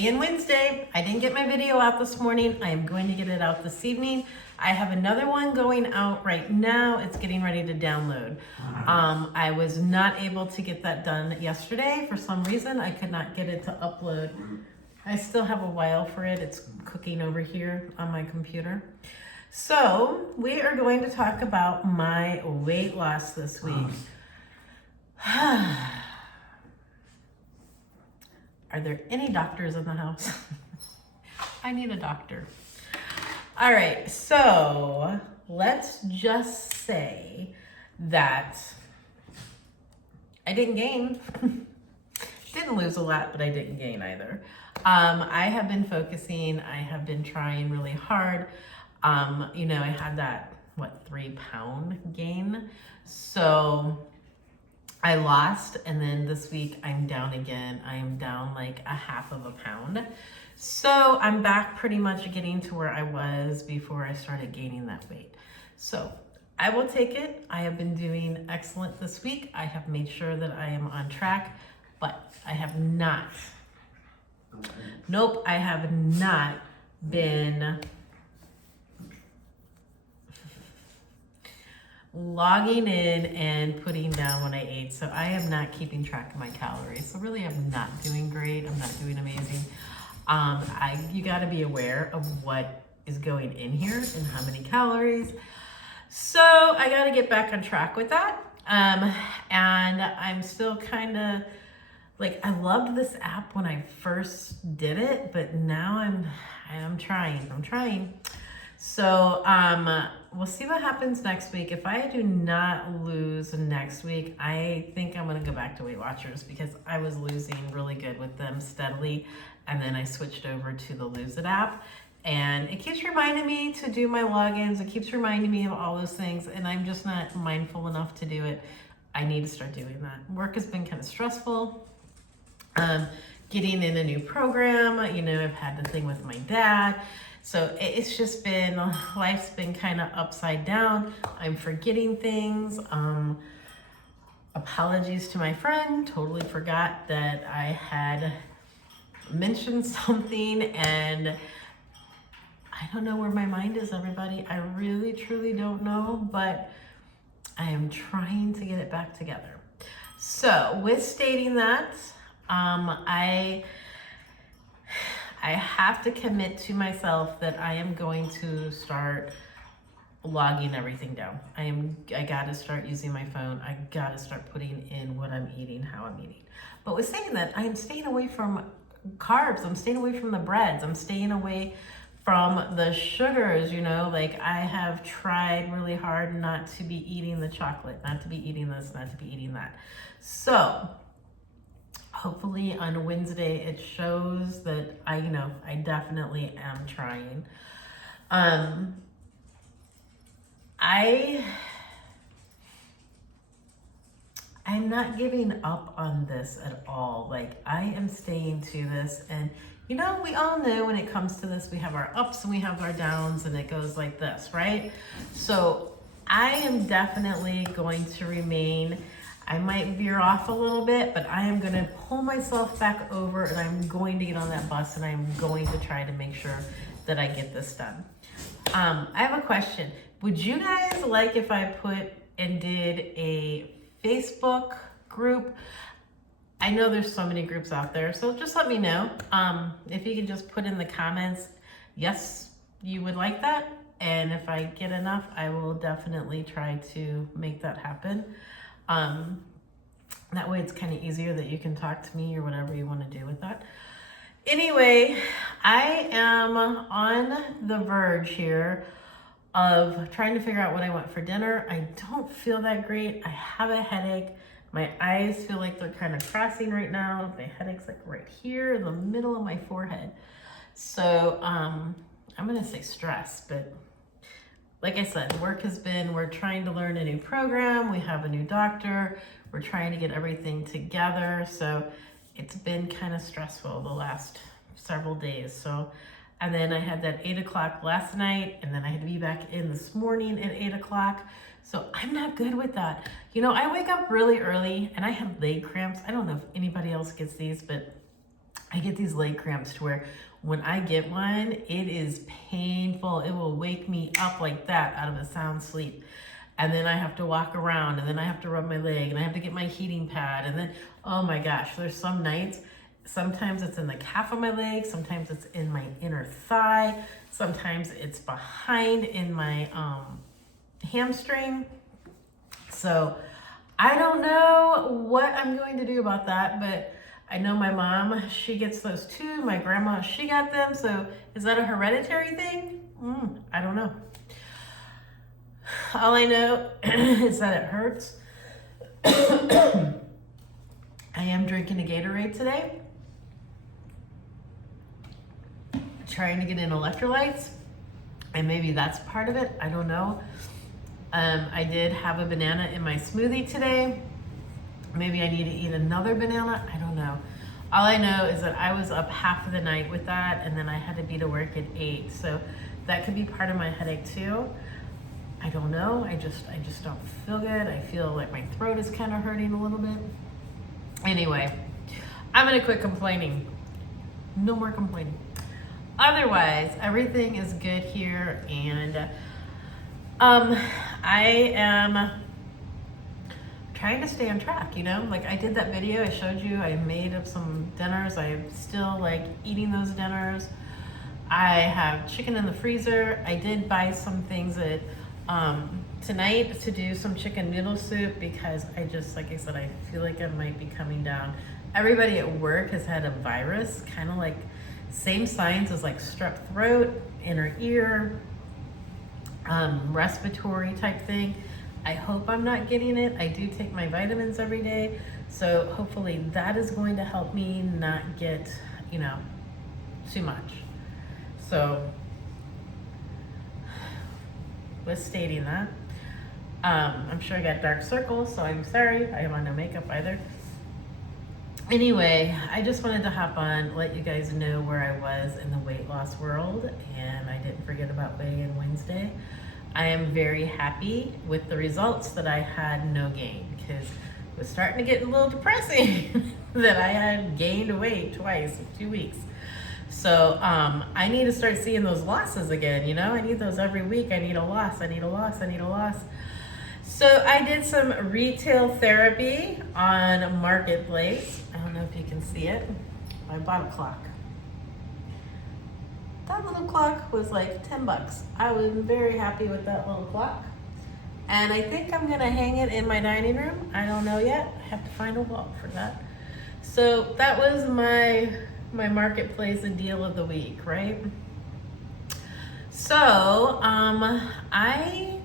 Weigh-in Wednesday. I didn't get my video out this morning. I am going to get it out this evening. I have another one going out right now. It's getting ready to download. I was not able to get that done yesterday. For some reason, I could not get it to upload. I still have a while for it. It's cooking over here on my computer. So we are going to talk about my weight loss this week. Are there any doctors in the house? I need a doctor. All right, so let's just say that I didn't gain. Didn't lose a lot, but I didn't gain either. I have been focusing. I have been trying really hard. You know, I had that, 3-pound gain. So I lost, and then this week I'm down again. I am down like a half of a pound. So I'm back pretty much getting to where I was before I started gaining that weight. So I will take it. I have been doing excellent this week. I have made sure that I am on track, but I have not. Nope, I have not been logging in and putting down what I ate. So I am not keeping track of my calories. So really I'm not doing great. I'm not doing amazing. You gotta be aware of what is going in here and how many calories. So I gotta get back on track with that. And I'm still kind of like, I loved this app when I first did it, but now I'm trying. So we'll see what happens next week. If I do not lose next week, I think I'm gonna go back to Weight Watchers because I was losing really good with them steadily. And then I switched over to the Lose It app. And it keeps reminding me to do my logins. It keeps reminding me of all those things. And I'm just not mindful enough to do it. I need to start doing that. Work has been kind of stressful. Getting in a new program, you know, I've had the thing with my dad. So it's just been, life's been kind of upside down. I'm forgetting things. Apologies to my friend. Totally forgot that I had mentioned something, and I don't know where my mind is, everybody. I really, truly don't know, but I am trying to get it back together. So with stating that, I have to commit to myself that I am going to start logging everything down. I gotta start using my phone. I gotta start putting in what I'm eating, how I'm eating. But with saying that, I am staying away from carbs. I'm staying away from the breads. I'm staying away from the sugars, you know, like I have tried really hard not to be eating the chocolate, not to be eating this, not to be eating that. So hopefully on Wednesday, it shows that I definitely am trying. I'm not giving up on this at all. Like I am staying to this, and you know, we all know when it comes to this, we have our ups and we have our downs, and it goes like this, right? So I am definitely going to remain. I might veer off a little bit, but I am going to pull myself back over, and I'm going to get on that bus, and I'm going to try to make sure that I get this done. I have a question. Would you guys like if I put and did a Facebook group? I know there's so many groups out there, so just let me know. If you can just put in the comments, yes, you would like that. And if I get enough, I will definitely try to make that happen. That way it's kind of easier that you can talk to me or whatever you want to do with that. Anyway, I am on the verge here of trying to figure out what I want for dinner. I don't feel that great. I have a headache. My eyes feel like they're kind of crossing right now. My headache's like right here in the middle of my forehead. So I'm gonna say stress, but like I said, we're trying to learn a new program. We have a new doctor. We're trying to get everything together. So it's been kind of stressful the last several days. So, and then I had that 8 o'clock last night, and then I had to be back in this morning at 8 o'clock. So I'm not good with that. You know, I wake up really early and I have leg cramps. I don't know if anybody else gets these, but I get these leg cramps to where when I get one, it is painful. It will wake me up like that out of a sound sleep. And then I have to walk around, and then I have to rub my leg, and I have to get my heating pad. And then, oh my gosh, there's some nights, sometimes it's in the calf of my leg, sometimes it's in my inner thigh, sometimes it's behind in my hamstring. So I don't know what I'm going to do about that, but I know my mom, she gets those too. My grandma, she got them. So is that a hereditary thing? I don't know. All I know is that it hurts. I am drinking a Gatorade today. Trying to get in electrolytes. And maybe that's part of it. I don't know. I did have a banana in my smoothie today. Maybe I need to eat another banana. I don't know. All I know is that I was up half of the night with that, and then I had to be to work at 8. So that could be part of my headache too. I don't know. I just don't feel good. I feel like my throat is kind of hurting a little bit. Anyway, I'm gonna quit complaining. No more complaining. Otherwise, everything is good here, and I am trying to stay on track, you know? Like I did that video I showed you, I made up some dinners. I'm still like eating those dinners. I have chicken in the freezer. I did buy some things that tonight to do some chicken noodle soup because I just, like I said, I feel like I might be coming down. Everybody at work has had a virus, kind of like same signs as like strep throat, inner ear, respiratory type thing. I hope I'm not getting it. I do take my vitamins every day, so hopefully that is going to help me not get, you know, too much. So with stating that, I'm sure I got dark circles, so I'm sorry. I am on no makeup either. Anyway, I just wanted to hop on, let you guys know where I was in the weight loss world, and I didn't forget about weigh-in Wednesday. I am very happy with the results that I had no gain, because it was starting to get a little depressing that I had gained weight twice in 2 weeks. So I need to start seeing those losses again, you know? I need those every week. I need a loss, I need a loss, I need a loss. So I did some retail therapy on Marketplace. I don't know if you can see it. I bought a clock. That little clock was like 10 bucks. I was very happy with that little clock. And I think I'm gonna hang it in my dining room. I don't know yet. I have to find a wall for that. So that was my Marketplace deal of the week, right? So I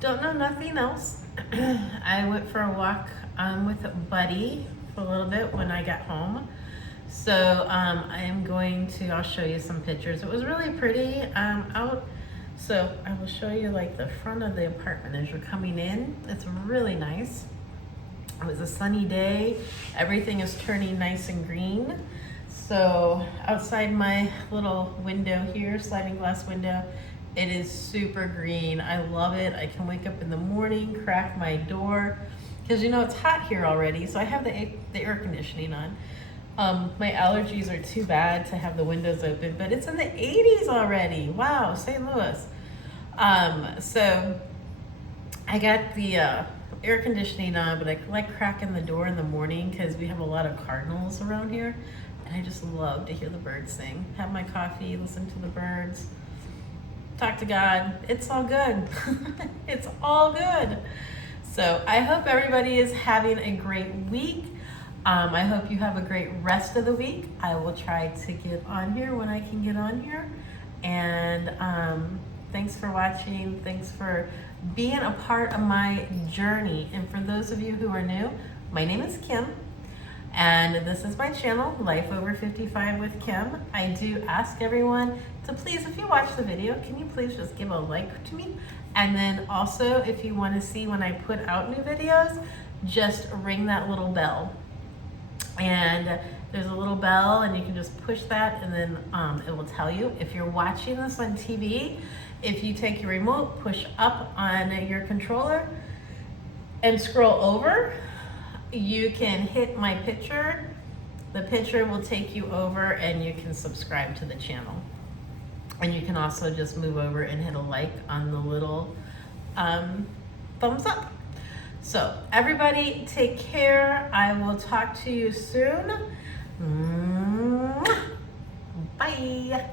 don't know nothing else. I went for a walk with Buddy for a little bit when I got home. So I am going to, I'll show you some pictures. It was really pretty out. So I will show you like the front of the apartment as you're coming in. It's really nice. It was a sunny day. Everything is turning nice and green. So outside my little window here, sliding glass window, it is super green. I love it. I can wake up in the morning, crack my door, because you know it's hot here already. So I have the air conditioning on. My allergies are too bad to have the windows open, but it's in the 80s already. Wow, St. Louis. So I got the air conditioning on, but I like cracking the door in the morning because we have a lot of cardinals around here. And I just love to hear the birds sing. Have my coffee, listen to the birds, talk to God. It's all good. It's all good. So I hope everybody is having a great week. I hope you have a great rest of the week. I will try to get on here when I can get on here. And thanks for watching. Thanks for being a part of my journey. And for those of you who are new, my name is Kim. And this is my channel, Life Over 55 with Kim. I do ask everyone to please, if you watch the video, can you please just give a like to me? And then also, if you want to see when I put out new videos, just ring that little bell. And there's a little bell and you can just push that and then it will tell you. If you're watching this on TV, if you take your remote, push up on your controller and scroll over, you can hit my picture The picture will take you over and you can subscribe to the channel. And you can also just move over and hit a like on the little thumbs up. So everybody take care. I will talk to you soon. Bye.